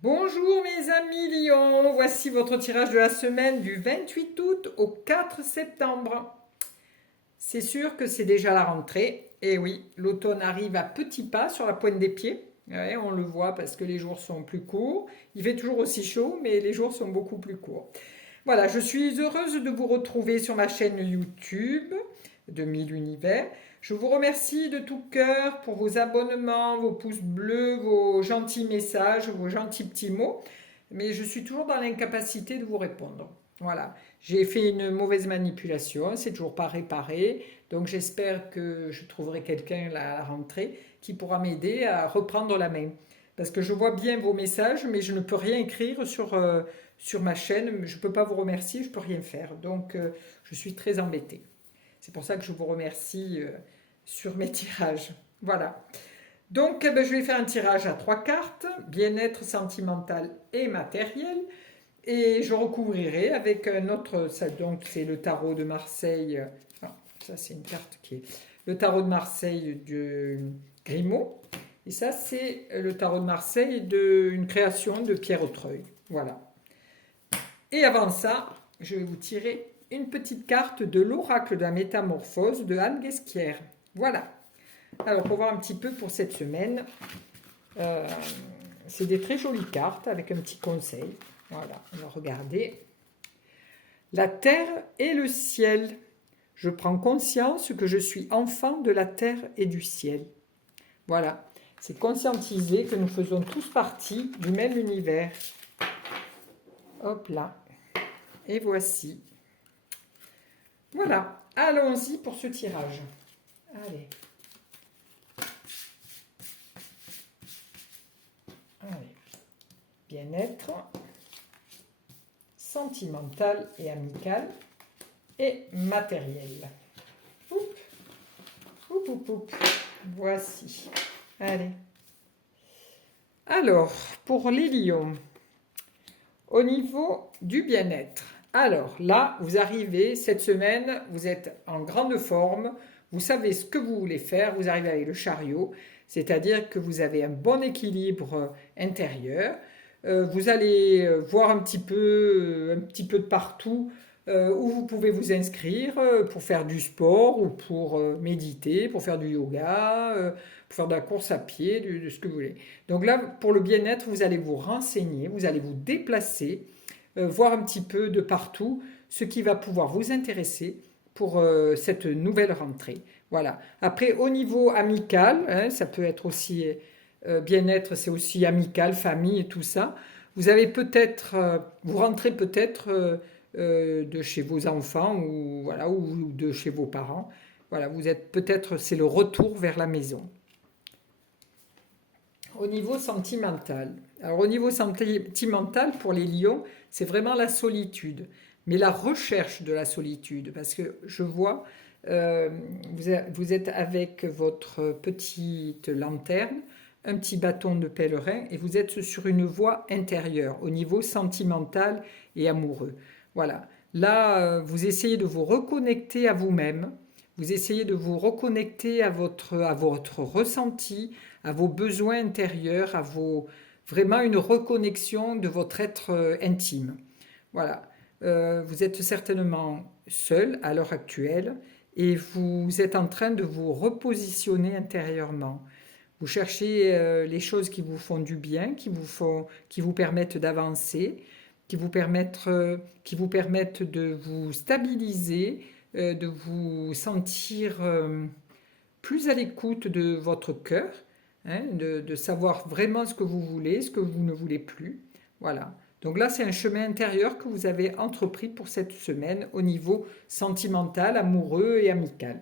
Bonjour mes amis Lions, voici votre tirage de la semaine du 28 août au 4 septembre. C'est sûr que c'est déjà la rentrée, et oui, l'automne arrive à petits pas sur la pointe des pieds. Ouais, on le voit parce que les jours sont plus courts. Il fait toujours aussi chaud, mais les jours sont beaucoup plus courts. Voilà, je suis heureuse de vous retrouver sur ma chaîne YouTube de 1000 univers. Je vous remercie de tout cœur pour vos abonnements, vos pouces bleus, vos gentils messages, vos gentils petits mots, mais je suis toujours dans l'incapacité de vous répondre. Voilà, j'ai fait une mauvaise manipulation, c'est toujours pas réparé, donc j'espère que je trouverai quelqu'un à la rentrée qui pourra m'aider à reprendre la main. Parce que je vois bien vos messages, mais je ne peux rien écrire sur ma chaîne, je ne peux pas vous remercier, je ne peux rien faire. Donc je suis très embêtée. C'est pour ça que je vous remercie sur mes tirages. Voilà. Donc je vais faire un tirage à trois cartes, bien-être sentimental et matériel. Et je recouvrirai avec un autre, ça, donc c'est le tarot de Marseille. Ah, ça c'est une carte qui est le tarot de Marseille de Grimaud. Et ça c'est le tarot de Marseille d'une création de Pierre Autreuil. Voilà. Et avant ça, je vais vous tirer une petite carte de l'oracle de la métamorphose de Anne Guesquière. Voilà. Alors, pour voir un petit peu pour cette semaine, euh, c'est des très jolies cartes avec un petit conseil. Voilà, on va regarder. La terre et le ciel. Je prends conscience que je suis enfant de la terre et du ciel. Voilà, c'est conscientiser que nous faisons tous partie du même univers. Hop là. Et voici. Voilà, allons-y pour ce tirage. Allez. Allez. Bien-être, sentimental et amical, et matériel. Oup, oup, oup, oup. Voici. Allez. Alors, pour les lions, au niveau du bien-être. Alors là, vous arrivez cette semaine, vous êtes en grande forme, vous savez ce que vous voulez faire, vous arrivez avec le chariot, c'est-à-dire que vous avez un bon équilibre intérieur. Vous allez voir un petit peu de partout où vous pouvez vous inscrire pour faire du sport ou pour méditer, pour faire du yoga, pour faire de la course à pied, de ce que vous voulez. Donc là, pour le bien-être, vous allez vous renseigner, vous allez vous déplacer, voir un petit peu de partout ce qui va pouvoir vous intéresser pour cette nouvelle rentrée. Voilà. Après, au niveau amical, hein, ça peut être aussi bien-être, c'est aussi amical, famille et tout ça. Vous avez peut-être, vous rentrez peut-être de chez vos enfants ou voilà ou de chez vos parents. Voilà, vous êtes peut-être, c'est le retour vers la maison. Au niveau sentimental. Alors au niveau sentimental, pour les lions, c'est vraiment la solitude, mais la recherche de la solitude, parce que je vois, euh, vous êtes avec votre petite lanterne, un petit bâton de pèlerin, et vous êtes sur une voie intérieure, au niveau sentimental et amoureux. Voilà. Là, vous essayez de vous reconnecter à vous-même, vous essayez de vous reconnecter à votre ressenti, à vos besoins intérieurs, à vos vraiment une reconnexion de votre être intime. Voilà. Vous êtes certainement seul à l'heure actuelle et vous êtes en train de vous repositionner intérieurement. Vous cherchez les choses qui vous font du bien, qui vous permettent d'avancer, qui vous permettent de vous stabiliser, de vous sentir plus à l'écoute de votre cœur, hein, de savoir vraiment ce que vous voulez, ce que vous ne voulez plus. Voilà. Donc là, c'est un chemin intérieur que vous avez entrepris pour cette semaine au niveau sentimental, amoureux et amical.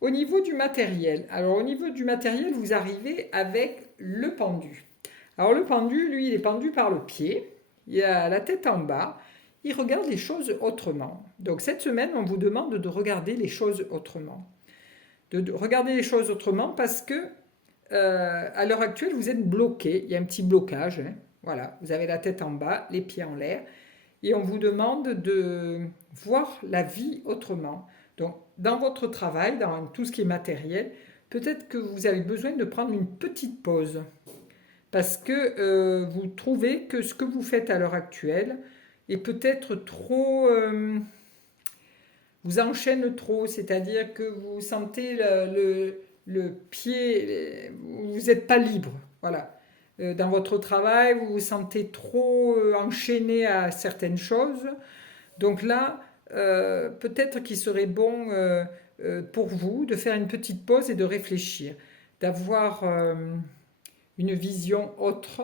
Au niveau du matériel, alors au niveau du matériel, vous arrivez avec le pendu. Alors le pendu, lui, il est pendu par le pied, il a la tête en bas, il regarde les choses autrement. Donc cette semaine, on vous demande de regarder les choses autrement. De regarder les choses autrement parce que à l'heure actuelle, vous êtes bloqué. Il y a un petit blocage. Hein. Voilà, vous avez la tête en bas, les pieds en l'air, et on vous demande de voir la vie autrement. Donc, dans votre travail, dans tout ce qui est matériel, peut-être que vous avez besoin de prendre une petite pause. parce que vous trouvez que ce que vous faites à l'heure actuelle est peut-être trop... vous enchaîne trop, c'est-à-dire que vous sentez le pied, vous n'êtes pas libre, voilà. Dans votre travail, vous vous sentez trop enchaîné à certaines choses. Donc là, peut-être qu'il serait bon pour vous de faire une petite pause et de réfléchir, d'avoir une vision autre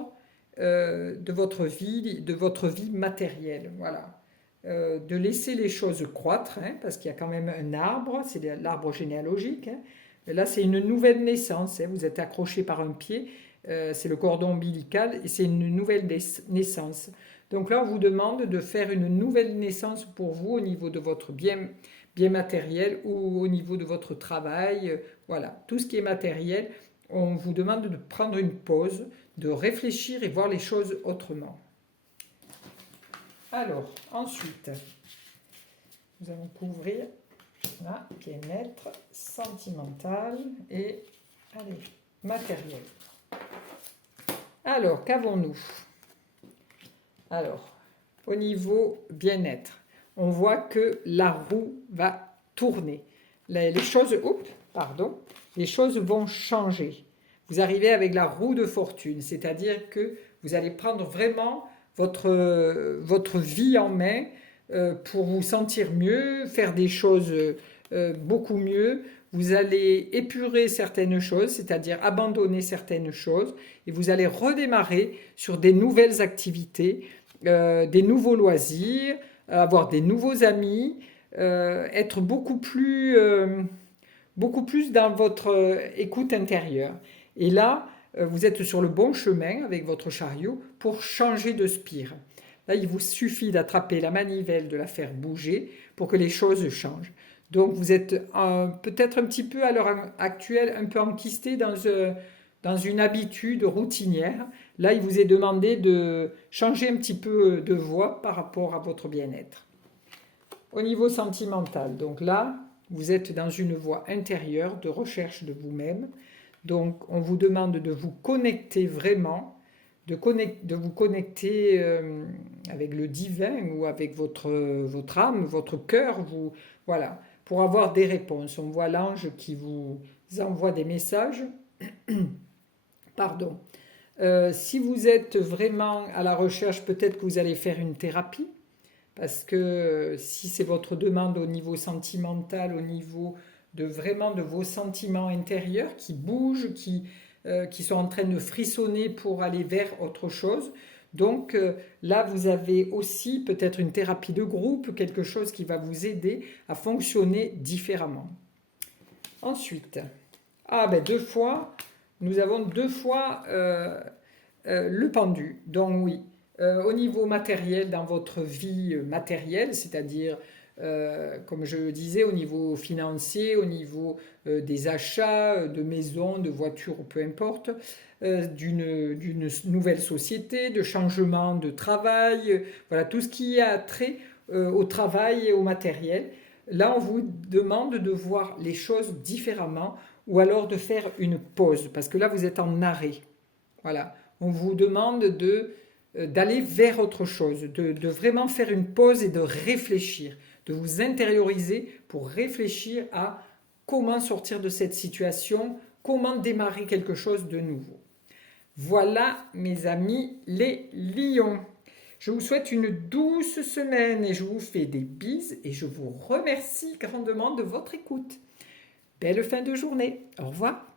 de votre vie matérielle. Voilà. De laisser les choses croître, hein, parce qu'il y a quand même un arbre, c'est l'arbre généalogique. Hein. Là, c'est une nouvelle naissance. Hein, vous êtes accroché par un pied, c'est le cordon ombilical, et c'est une nouvelle naissance. Donc là, on vous demande de faire une nouvelle naissance pour vous au niveau de votre bien matériel ou au niveau de votre travail. Voilà, tout ce qui est matériel, on vous demande de prendre une pause, de réfléchir et voir les choses autrement. Alors, ensuite, nous allons couvrir là, bien-être, sentimental et allez, matériel. Alors, qu'avons-nous? Alors, au niveau bien-être, on voit que la roue va tourner. Les choses vont changer. Vous arrivez avec la roue de fortune, c'est-à-dire que vous allez prendre vraiment votre vie en main pour vous sentir mieux, faire des choses beaucoup mieux. Vous allez épurer certaines choses, c'est-à-dire abandonner certaines choses, et vous allez redémarrer sur des nouvelles activités, des nouveaux loisirs, avoir des nouveaux amis, être beaucoup plus dans votre écoute intérieure. Et là, vous êtes sur le bon chemin avec votre chariot pour changer de spire. Là, il vous suffit d'attraper la manivelle, de la faire bouger pour que les choses changent. Donc, vous êtes peut-être un petit peu à l'heure actuelle un peu enquisté dans une habitude routinière. Là, il vous est demandé de changer un petit peu de voie par rapport à votre bien-être. Au niveau sentimental, donc là, vous êtes dans une voie intérieure de recherche de vous-même. Donc, on vous demande de vous connecter vraiment, de vous connecter avec le divin ou avec votre âme, votre cœur, voilà, pour avoir des réponses. On voit l'ange qui vous envoie des messages. Pardon. Si vous êtes vraiment à la recherche, peut-être que vous allez faire une thérapie, parce que si c'est votre demande au niveau sentimental, au niveau de vos sentiments intérieurs qui bougent, qui sont en train de frissonner pour aller vers autre chose. Donc là, vous avez aussi peut-être une thérapie de groupe, quelque chose qui va vous aider à fonctionner différemment. Ensuite, nous avons deux fois le pendu. Donc oui, au niveau matériel, dans votre vie matérielle, c'est-à-dire comme je le disais, au niveau financier, au niveau des achats, de maisons, de voitures, peu importe, d'une nouvelle société, de changement de travail, voilà, tout ce qui a trait au travail et au matériel. Là, on vous demande de voir les choses différemment ou alors de faire une pause, parce que là, vous êtes en arrêt. Voilà, on vous demande d'aller vers autre chose, de vraiment faire une pause et de réfléchir, de vous intérioriser pour réfléchir à comment sortir de cette situation, comment démarrer quelque chose de nouveau. Voilà mes amis les lions. Je vous souhaite une douce semaine et je vous fais des bises et je vous remercie grandement de votre écoute. Belle fin de journée. Au revoir.